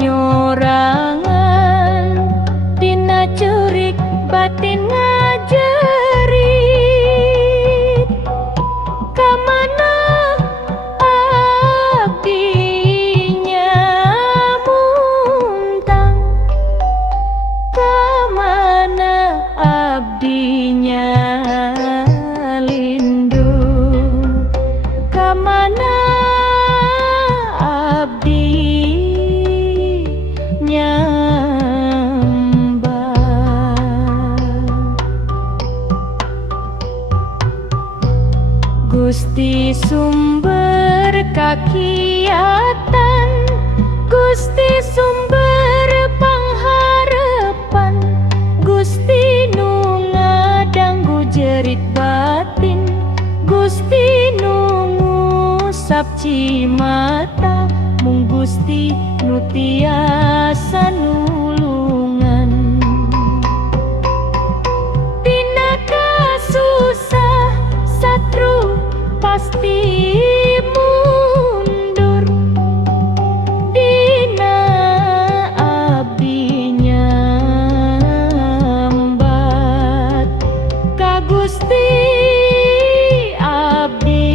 nyorangan dina cerik batin ngajerit kamana abdinya muntang kamana abdinya lindung kamana Gusti sumber kakiatan, Gusti sumber pangharapan, Gusti nu ngadanggu jerit batin, Gusti nu ngusap cimata, mung Gusti nu tiasa nulungan. Dina kasusah satru pasti mundur dina abdinya mbat ka Gusti abdi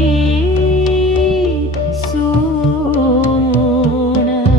sunah.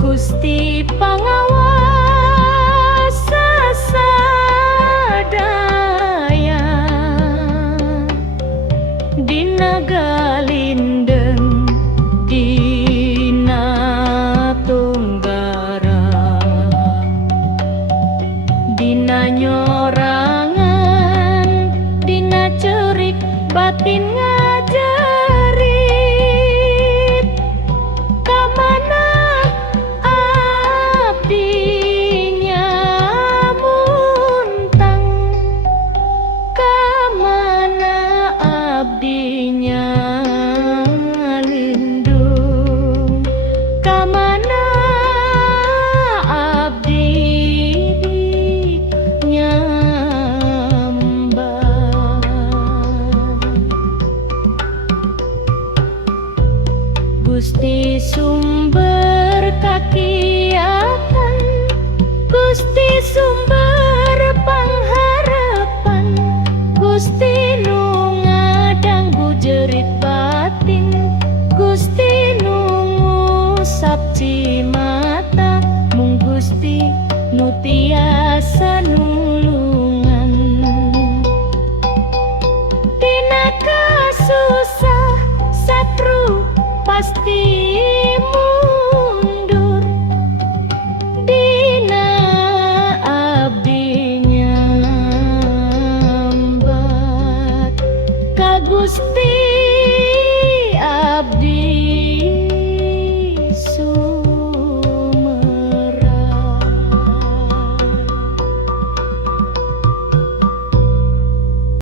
Gusti pangawasa sadaya dina galindeng dina tunggara dina nyorangan dina cerik batin ngajerit kamana abdinya muntang kamana abdinya lindung kamana abdinya mbat Gusti sumber kakiatan, Gusti sumber pangharapan, Gusti nu ngadanggu jerit batin, Gusti nu ngusap cimata, mung Gusti nu tiasa nulungan. Dina kasusah satru pasti